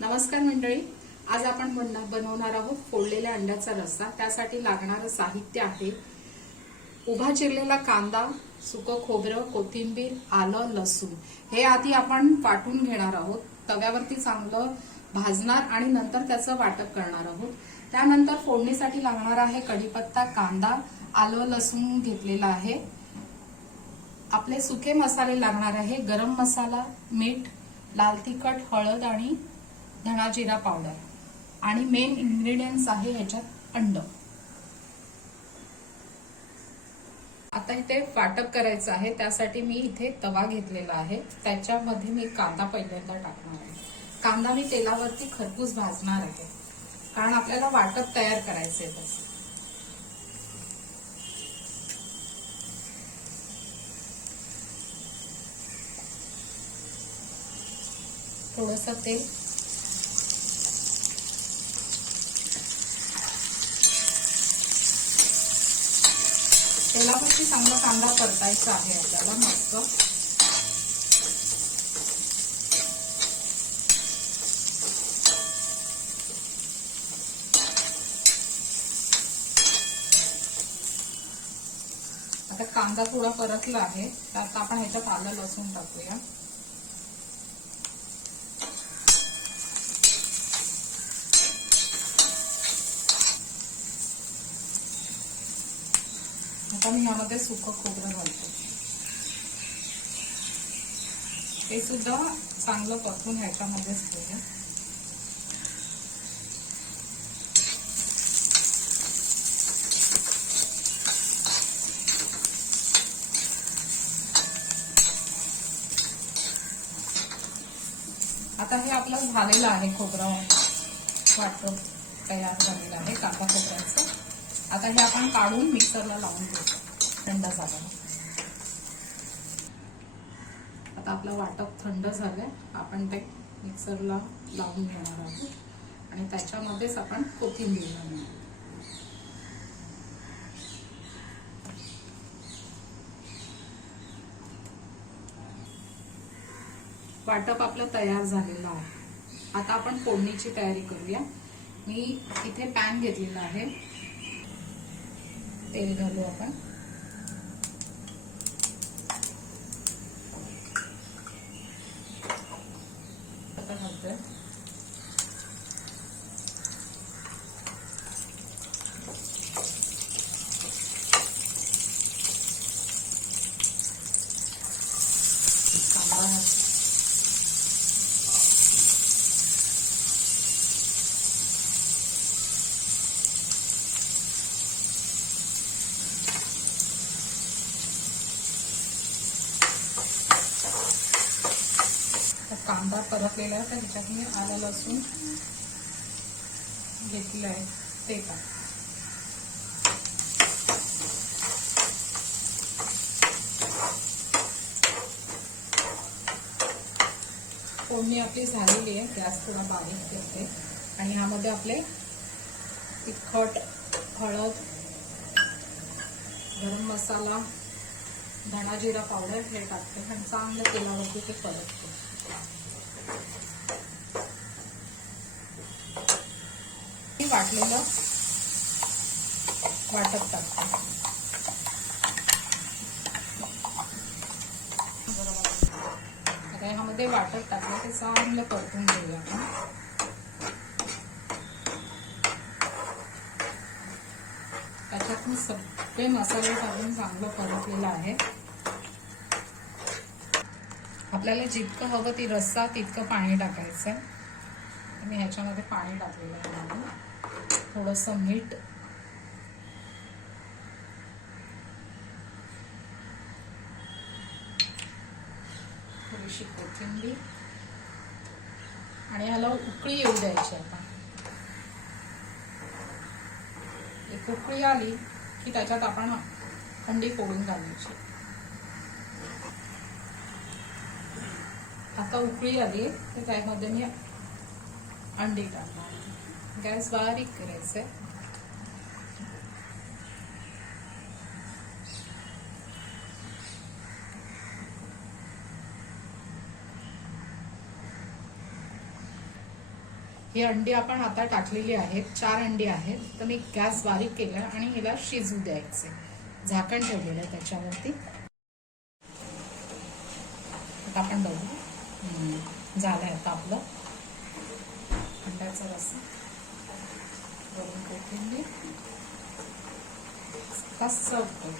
नमस्कार मंडळी, आज आपण बनवणार आहोत फोडलेल्या अंड्याचा रस्सा। त्यासाठी लागणारे साहित्य आहे उभा चिरलेला कांदा, सुकं खोबरं, कोथिंबीर, आलं, लसूण। हे आधी आपण वाटून घेणार आहोत, तव्यावरती चांगलं भाजणार आणि नंतर त्याचं वाटप करणार आहोत। त्यानंतर फोडणीसाठी लागणार आहे कढीपत्ता, कांदा, आलं, लसूण घेतलेला आहे। आपले सुके मसाले लागणार आहे गरम मसाला, मीठ, लाल तिखट, हळद आणि धना जिरा पावडर आणि मेन इंग्रेडियंट्स आहे ह्याच्यात अंड। आता इथे वाटप करायचं आहे, त्यासाठी मी इथे तवा घेतलेला आहे। त्याच्यामध्ये मी कांदा पहिल्यांदा टाकणार आहे। कांदा मी तेलावरती खरपूस भाजणार आहे, कारण आपल्याला वाटप तयार करायचंय तसं। थोडंसं तेल, तेलावरती चांगला कांदा परतायचा आहे आपल्याला मस्त। आता कांदा थोडा परतला आहे, आता आपण ह्याच्यात आलं लसूण टाकूया। आता मी यामध्ये सुकं खोबरं घालतो, ते सुद्धा चांगलं परतून ह्याच्यामध्येच ठेवूया। आता हे आपलं झालेलं आहे, खोबरं वाटप तयार झालेलं आहे कांदा खोबऱ्याचं। आता हे आपण काढून मिक्सरला लावून घेऊ थंड झाल्यावर। आता आपलं वाटप थंड झालंय, आपण ते मिक्सरला लावून घेणार आहोत आणि त्याच्यामध्येच आपण कोथिंबीर घालणार। वाटप आपलं तयार झालेलं आहे। आता आपण फोडणीची तयारी करूया। मी इथे पॅन घेतलेला आहे, तेल घालू आपण। आता घालतोय कांदा, कांदा परतलेला आहे, तर ह्याच्यात मी आलं लसूण घेतलं आहे ते टाक। फोडणी आपली झालेली आहे, गॅस थोडा बारीक करते आणि ह्यामध्ये आपले तिखट, हळद, गरम मसाला, धना जिरा पावडर हे टाकते आणि चांगलं तेलावरती ते परतते। वाटलेलं वाटप टाकते। आता ह्यामध्ये वाटप टाकलं ते चांगलं परतून घेऊया आपण। त्याच्यात मी सगळे मसाले टाकून चांगलं परतलेलं आहे। आपल्याला जितकं हवं ती रस्सा तितकं पाणी टाकायचं। मी ह्याच्यामध्ये पाणी टाकलेलं आहे, थोडंसं मीठ, थोडीशी कोथिंबीर आणि ह्याला उकळी येऊ द्यायची। आता एक उकळी आली की त्याच्यात आपण अंडी फोडून घालायची। आता उकळी आली तर त्यामध्ये मी अंडी टाकणार। गॅस बारीक करायचे। ही अंडी आपण आता टाकलेली आहेत, 4 अंडी आहेत. तर मी गॅस बारीक केला आणि हिला शिजू द्यायचे. झाकण ठेवलेलं आहे त्याच्यावरती. आता आपण बघू. झालंय आता आपलं अंड्याचा रस्सा. वरून कोथिंबीर सर्व करू.